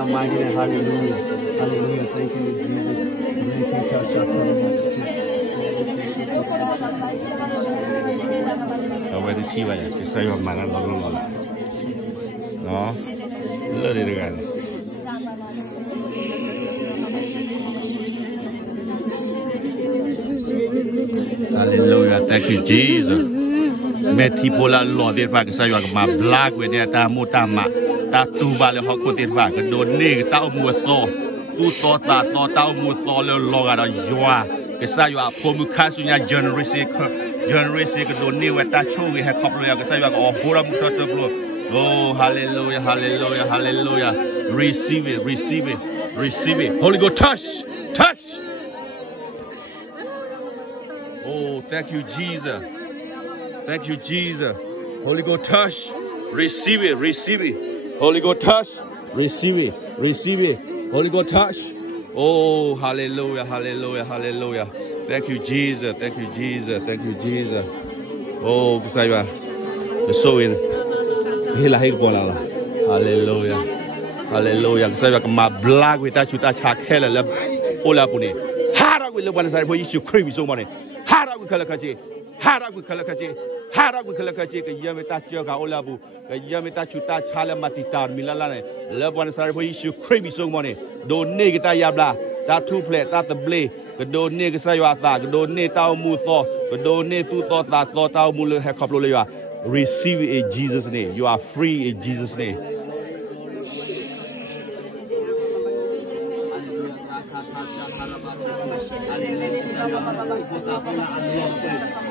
your mighty name. Hallelujah. Hallelujah. Thank you, Jesus. Where the chiva is, que se yo mara lo. No, lo de regal. Hallelujah. Thank you, Jesus. Me tipo la Lord did back say you are my black with that mutama. Ta tu ba le hokko did back. Do ni ta mu so. Tu to ta mu so le Lord ada joa. Que say you are communication ya generation do ni we ta chu we ha couple ya que say you are all hora mu to blo. Oh, hallelujah, hallelujah, hallelujah. Receive it, receive it, receive it. Holy Ghost touch, touch. Oh, thank you, Jesus. Thank you, Jesus. Holy Ghost touch. Receive it, receive it. Holy Ghost touch. Receive it, receive it. Holy Ghost touch. Oh, hallelujah, hallelujah, hallelujah. Thank you, Jesus. Thank you, Jesus. Thank you, Jesus. Oh, Kusaiwa. The sowing. Hallelujah. Hallelujah. Kusaiwa kama black with that chuta chakela la ola puni. Hara with the one side for you creamy so money. Hara with kalakaji. Hara with kalakaji. Hara with kalakaji. Yamita joka olabu. Yamita chuta chala matita milalane. Love one side for you creamy so money. Don't negata yabla. That two plate, that the blade. The don't neg say you are that. The don't need our move for. The don't need to thought that thought our mule have couple of you. Receive it in Jesus' name. You are free in Jesus' name.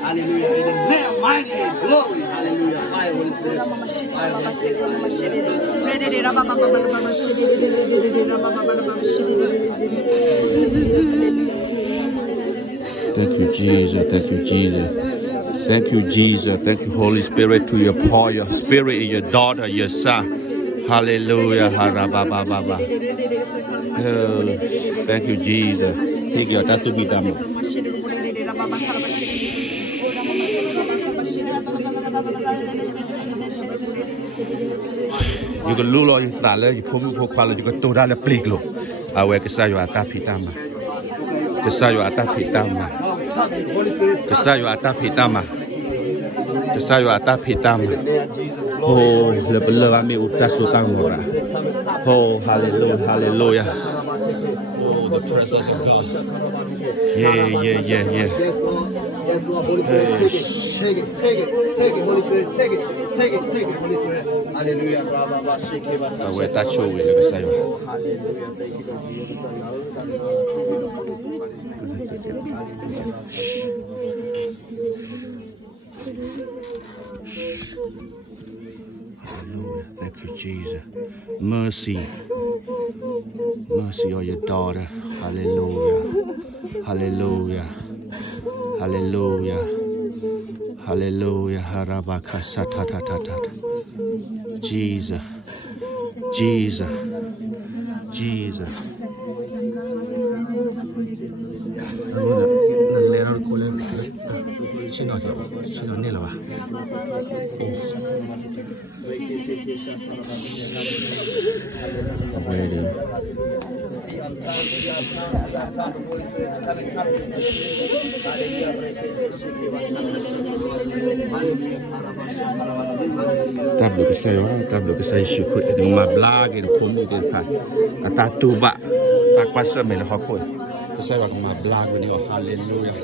Hallelujah. In the name mighty and glory. Hallelujah. Fire, Holy Spirit. Thank you, Jesus. Thank you, Jesus. Thank you, Jesus. Thank you, Holy Spirit, to your pour your spirit in your daughter, your son. Hallelujah. Thank you, Jesus. Take your tattoo be done. You can lose all your salary, you come for quality, you can do that a big look. I wear Kasayo Atapitama. Kasayo Atapitama. Kasayo Atapitama. Kasayo Atapitama. Oh, the beloved of me, Utasutangora. Oh, hallelujah, hallelujah. Oh, the presence of God. Yeah. Yes, Lord, Holy Spirit, take it, Holy Spirit, take it, Holy Spirit. Hallelujah. Where that show will never say. Hallelujah. Thank you, Hallelujah. Thank you, Jesus. Mercy on your daughter. Hallelujah. Hallelujah. Hallelujah. Hallelujah. Harabakasatatatata. Jesus. Jesus. Jesus. Tablo que sai shukut dengan mablag dan kumi dan pat. Kata tuba tak kuasa mele hakoi. Saya wak mablag ni. Hallelujah.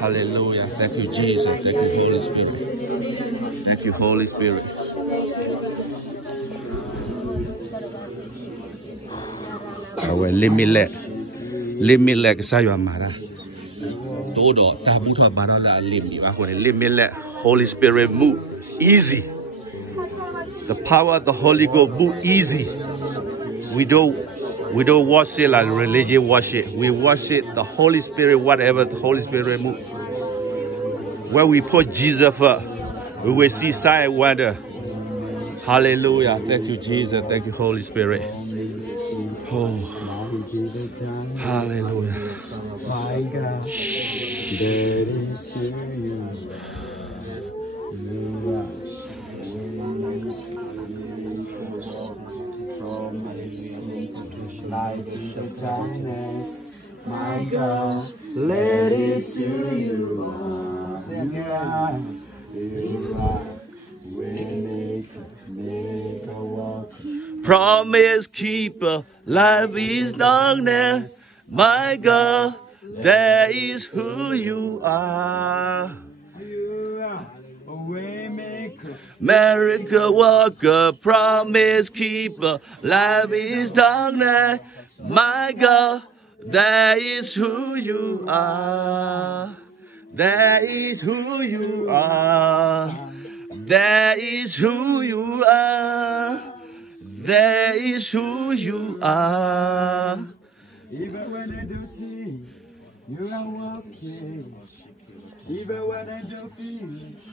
Hallelujah. Thank you, Jesus. Thank you, Holy Spirit. Thank you, Holy Spirit. Awe limile ke saya marah. Todo tabu ta barala limbi. Aku ni limile. Holy Spirit move easy. The power of the Holy Ghost move easy. We don't worship like religion worship. We worship the Holy Spirit, whatever the Holy Spirit moves. When we put Jesus first, we will see sign wonder. Hallelujah. Thank you, Jesus. Thank you, Holy Spirit. Oh. Hallelujah. light in the darkness. My God, let it to you are. You are. Make a walk. Promise keeper, life is darkness. My God, that is who you are. You are a waymaker. Miracle worker, promise keeper, life is darkness. My God, that is who you are. That is who you are. That is who you are. That is who you are. Even when I don't see, you are walking. Even when I don't feel.